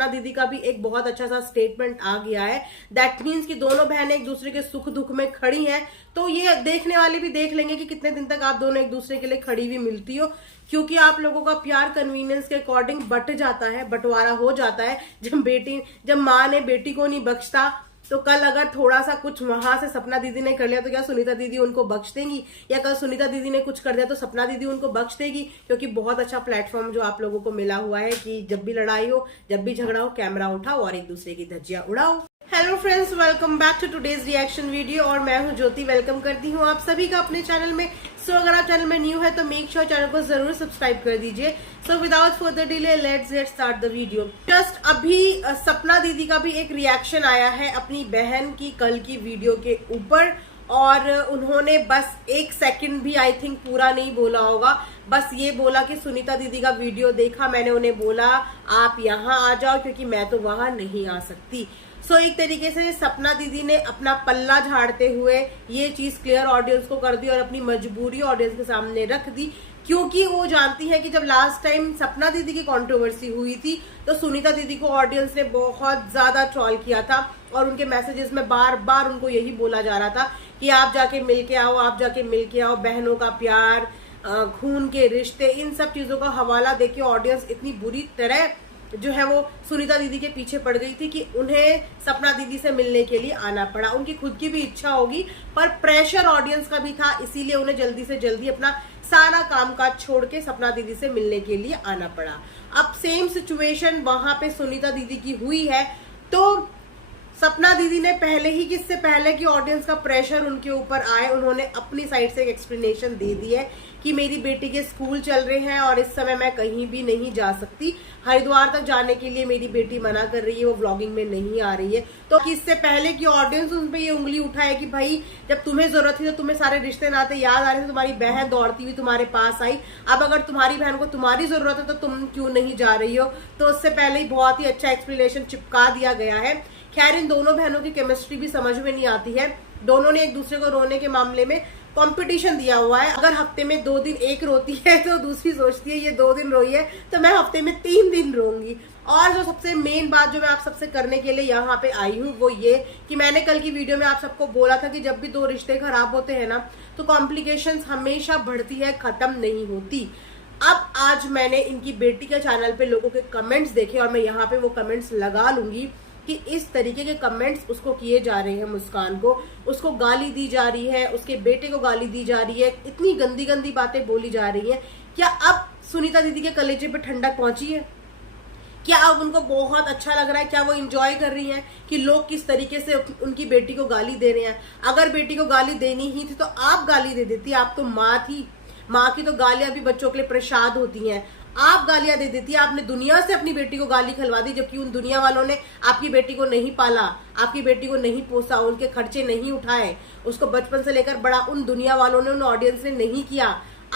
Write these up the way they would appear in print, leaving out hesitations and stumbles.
सपना दीदी का भी एक बहुत अच्छा सा स्टेटमेंट आ गया है। दैट मीन्स कि दोनों बहनें एक दूसरे के सुख दुख में खड़ी हैं। तो ये देखने वाले भी देख लेंगे कि कितने दिन तक आप दोनों एक दूसरे के लिए खड़ी हुई मिलती हो, क्योंकि आप लोगों का प्यार कन्वीनियंस के अकॉर्डिंग बट जाता है, बंटवारा हो जाता है। जब माँ ने बेटी को नहीं बख्शता, तो कल अगर थोड़ा सा कुछ वहां से सपना दीदी ने कर लिया तो क्या सुनीता दीदी उनको बख्श देंगी? या कल सुनीता दीदी ने कुछ कर दिया तो सपना दीदी उनको बख्श देगी? क्योंकि बहुत अच्छा प्लेटफॉर्म जो आप लोगों को मिला हुआ है कि जब भी लड़ाई हो, जब भी झगड़ा हो, कैमरा उठाओ और एक दूसरे की धज्जियां उड़ाओ। Hello friends, welcome back to today's reaction video और मैं हूं ज्योति। वेलकम करती हूं आप सभी का अपने चैनल में। सो अगर आप चैनल में न्यू है तो मेक श्योर चैनल को जरूर सब्सक्राइब कर दीजिए। So without further delay let's get start the video. Just अभी सपना दीदी का भी एक रिएक्शन आया है अपनी बहन की कल की वीडियो के ऊपर, और उन्होंने बस एक सेकंड भी आई थिंक पूरा नहीं बोला होगा, बस ये बोला कि सुनीता दीदी का वीडियो देखा, मैंने उन्हें बोला आप यहाँ आ जाओ क्योंकि मैं तो वहां नहीं आ सकती। सो एक तरीके से सपना दीदी ने अपना पल्ला झाड़ते हुए ये चीज क्लियर ऑडियंस को कर दी और अपनी मजबूरी ऑडियंस के सामने रख दी, क्योंकि वो जानती है कि जब लास्ट टाइम सपना दीदी की कंट्रोवर्सी हुई थी तो सुनीता दीदी को ऑडियंस ने बहुत ज्यादा ट्रोल किया था और उनके मैसेजेस में बार बार उनको यही बोला जा रहा था कि आप जाके मिल के आओ, आप जाके मिल के आओ। बहनों का प्यार, खून के रिश्ते, इन सब चीजों का हवाला देके ऑडियंस इतनी बुरी तरह जो है वो सुनीता दीदी के पीछे पड़ गई थी कि उन्हें सपना दीदी से मिलने के लिए आना पड़ा। उनकी खुद की भी इच्छा होगी पर प्रेशर ऑडियंस का भी था, इसीलिए उन्हें जल्दी से जल्दी अपना सारा काम काज छोड़ के सपना दीदी से मिलने के लिए आना पड़ा। अब सेम सिचुएशन वहां पे सुनीता दीदी की हुई है। तो सपना दीदी ने पहले ही, किससे पहले कि ऑडियंस का प्रेशर उनके ऊपर आए, उन्होंने अपनी साइड से एक एक्सप्लेनेशन दे दी है कि मेरी बेटी के स्कूल चल रहे हैं और इस समय मैं कहीं भी नहीं जा सकती। हरिद्वार तक जाने के लिए मेरी बेटी मना कर रही है, वो व्लॉगिंग में नहीं आ रही है। तो इससे पहले कि ऑडियंस उन पे ये उंगली उठाए कि भाई जब तुम्हें जरूरत थी तो तुम्हें सारे रिश्ते नाते याद आ रहे थे, तुम्हारी बहन दौड़ती हुई तुम्हारे पास आई, अब अगर तुम्हारी बहन को तुम्हारी जरूरत है तो तुम क्यों नहीं जा रही हो? तो उससे पहले ही बहुत ही अच्छा एक्सप्लेनेशन चिपका दिया गया है। खैर, इन दोनों बहनों की केमिस्ट्री भी समझ में नहीं आती है। दोनों ने एक दूसरे को रोने के मामले में कंपटीशन दिया हुआ है। अगर हफ्ते में 2 दिन एक रोती है तो दूसरी सोचती है ये 2 दिन रोई है तो मैं हफ्ते में 3 दिन रोऊंगी। और जो सबसे मेन बात जो मैं आप सबसे करने के लिए यहाँ पे आई हूँ वो ये कि मैंने कल की वीडियो में आप सबको बोला था कि जब भी 2 रिश्ते खराब होते हैं ना तो कॉम्प्लिकेशंस हमेशा बढ़ती है, खत्म नहीं होती। अब आज मैंने इनकी बेटी के चैनल पे लोगों के कमेंट्स देखे और मैं यहाँ पे वो कमेंट्स लगा लूंगी कि इस तरीके के कमेंट्स उसको किए जा रहे हैं, मुस्कान को, उसको गाली दी जा रही है, उसके बेटे को गाली दी जा रही है, इतनी गंदी गंदी बातें बोली जा रही है। क्या अब सुनीता दीदी के कलेजे पे ठंडक पहुंची है? क्या अब उनको बहुत अच्छा लग रहा है? क्या वो एंजॉय कर रही हैं कि लोग किस तरीके से उनकी बेटी को गाली दे रहे हैं? अगर बेटी को गाली देनी ही थी तो आप गाली दे देती, आप तो माँ थी। माँ की तो गालियां भी बच्चों के लिए प्रसाद होती हैं। आप गालियां दे देती, आपने दुनिया से अपनी बेटी को गाली खिलवा दी, जबकि उन दुनिया वालों ने आपकी बेटी को नहीं पाला, आपकी बेटी को नहीं पोसा, उनके खर्चे नहीं उठाए, उसको बचपन से लेकर बड़ा उन दुनिया वालों ने, उन ऑडियंस ने नहीं किया,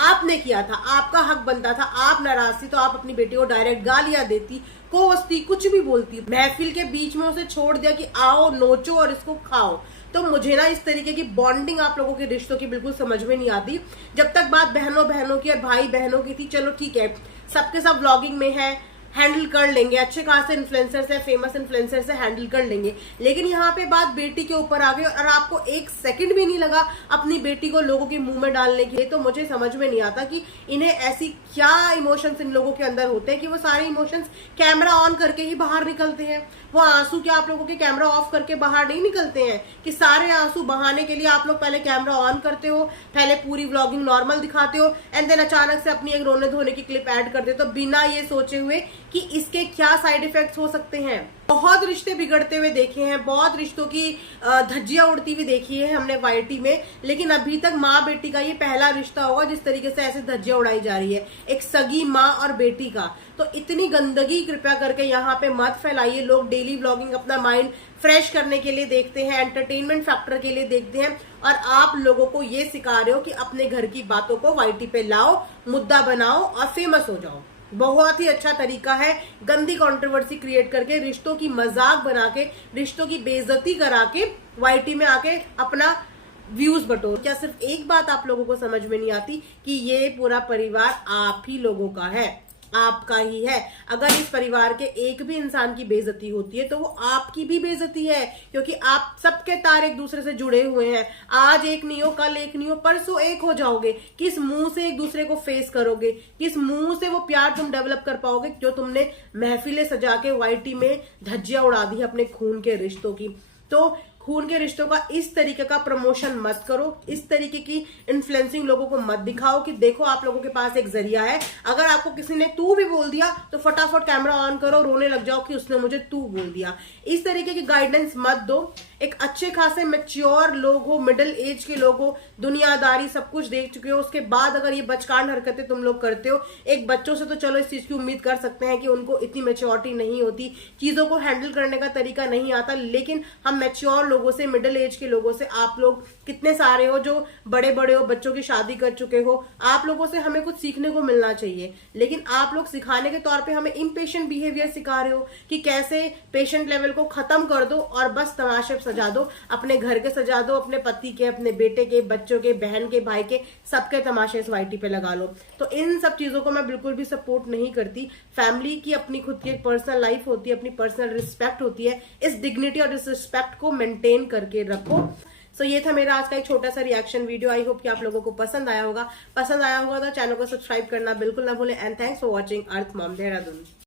आपने किया था। आपका हक बनता था। आप नाराज थी तो आप अपनी बेटी को डायरेक्ट गालियां देती, कोसती, कुछ भी बोलती, महफिल के बीच में उसे छोड़ दिया कि आओ नोचो और इसको खाओ। तो मुझे ना इस तरीके की बॉन्डिंग आप लोगों के रिश्तों की बिल्कुल समझ में नहीं आती। जब तक बात बहनों बहनों की और भाई बहनों की थी, चलो ठीक है, सबके सब व्लॉगिंग में है, हैंडल कर लेंगे, अच्छे खासे इन्फ्लुएंसर्स है, फेमस इन्फ्लुएंसर्स है, हैंडल कर लेंगे। लेकिन यहाँ पे बात बेटी के ऊपर आ गई और आपको एक सेकंड भी नहीं लगा अपनी बेटी को लोगों के मुंह में डालने के लिए। तो मुझे समझ में नहीं आता कि इन्हें ऐसी क्या इमोशंस इन लोगों के अंदर होते हैं कि वो सारे इमोशंस कैमरा ऑन करके ही बाहर निकलते हैं। वो आंसू क्या आप लोगों के कैमरा ऑफ करके बाहर नहीं निकलते हैं कि सारे आंसू बहाने के लिए आप लोग पहले कैमरा ऑन करते हो, पहले पूरी व्लॉगिंग नॉर्मल दिखाते हो एंड देन अचानक से अपनी एक रोने धोने की क्लिप ऐड कर देते हो बिना ये सोचे हुए कि इसके क्या साइड इफेक्ट्स हो सकते हैं। बहुत रिश्ते बिगड़ते हुए देखे हैं, बहुत रिश्तों की धज्जियां उड़ती हुई देखी है हमने वाईटी में, लेकिन अभी तक माँ बेटी का ये पहला रिश्ता होगा जिस तरीके से ऐसे धज्जियां उड़ाई जा रही है, एक सगी माँ और बेटी का। तो इतनी गंदगी कृपया करके यहाँ पे मत फैलाइए। लोग डेली व्लॉगिंग अपना माइंड फ्रेश करने के लिए देखते हैं, एंटरटेनमेंट फैक्टर के लिए देखते हैं, और आप लोगों को ये सिखा रहे हो कि अपने घर की बातों को वाईटी पे लाओ, मुद्दा बनाओ और फेमस हो जाओ। बहुत ही अच्छा तरीका है गंदी कंट्रोवर्सी क्रिएट करके, रिश्तों की मजाक बना के, रिश्तों की बेइज्जती करा के वाईटी में आके अपना व्यूज बटोर। क्या सिर्फ एक बात आप लोगों को समझ में नहीं आती कि ये पूरा परिवार आप ही लोगों का है? आपका ही है। अगर इस परिवार के एक भी इंसान की बेइज्जती होती है तो वो आपकी भी बेइज्जती है, क्योंकि आप सबके तार एक दूसरे से जुड़े हुए हैं। आज एक नहीं हो, कल एक नहीं हो, परसों एक हो जाओगे। किस मुंह से एक दूसरे को फेस करोगे, किस मुंह से वो प्यार तुम डेवलप कर पाओगे जो तुमने महफिलें सजा के वाइटी में धज्जियां उड़ा दी अपने खून के रिश्तों की। तो खून के रिश्तों का इस तरीके का प्रमोशन मत करो, इस तरीके की इन्फ्लुएंसिंग लोगों को मत दिखाओ कि देखो आप लोगों के पास एक जरिया है। अगर आपको किसी ने तू भी बोल दिया तो फटाफट कैमरा ऑन करो, रोने लग जाओ कि उसने मुझे तू बोल दिया। इस तरीके की गाइडेंस मत दो। एक अच्छे खासे मैच्योर लोग हो, मिडिल एज के लोग हो, दुनियादारी सब कुछ देख चुके हो, उसके बाद अगर ये बचकान हरकतें तुम लोग करते हो, एक बच्चों से तो चलो इस चीज की उम्मीद कर सकते हैं कि उनको इतनी मैच्योरिटी नहीं होती, चीजों को हैंडल करने का तरीका नहीं आता, लेकिन हम मैच्योर लोगों से, मिडिल एज के लोगों से, आप लोग कितने सारे हो जो बड़े बड़े हो, बच्चों की शादी कर चुके हो, आप लोगों से हमें कुछ सीखने को मिलना चाहिए। लेकिन आप लोग सिखाने के तौर पे हमें इम्पेशेंट बिहेवियर सिखा रहे हो कि कैसे पेशेंट लेवल को खत्म कर दो और बस तमाशे सजा दो, अपने घर के सजा दो, अपने पति के, अपने बेटे के, बच्चों के, बहन के, भाई के, सबके तमाशे इस वाईटी पे लगा लो। तो इन सब चीजों को मैं बिल्कुल भी सपोर्ट नहीं करती। फैमिली की अपनी खुद की एक पर्सनल लाइफ होती है, अपनी पर्सनल रिस्पेक्ट होती है, इस डिग्निटी और इस रिस्पेक्ट को मेंटेन करके रखो। सो ये था मेरा आज का एक छोटा सा रिएक्शन वीडियो। आई होप कि आप लोगों को पसंद आया होगा। पसंद आया होगा तो चैनल को सब्सक्राइब करना बिल्कुल ना भूलें। And thanks for watching earth mom Dehradun.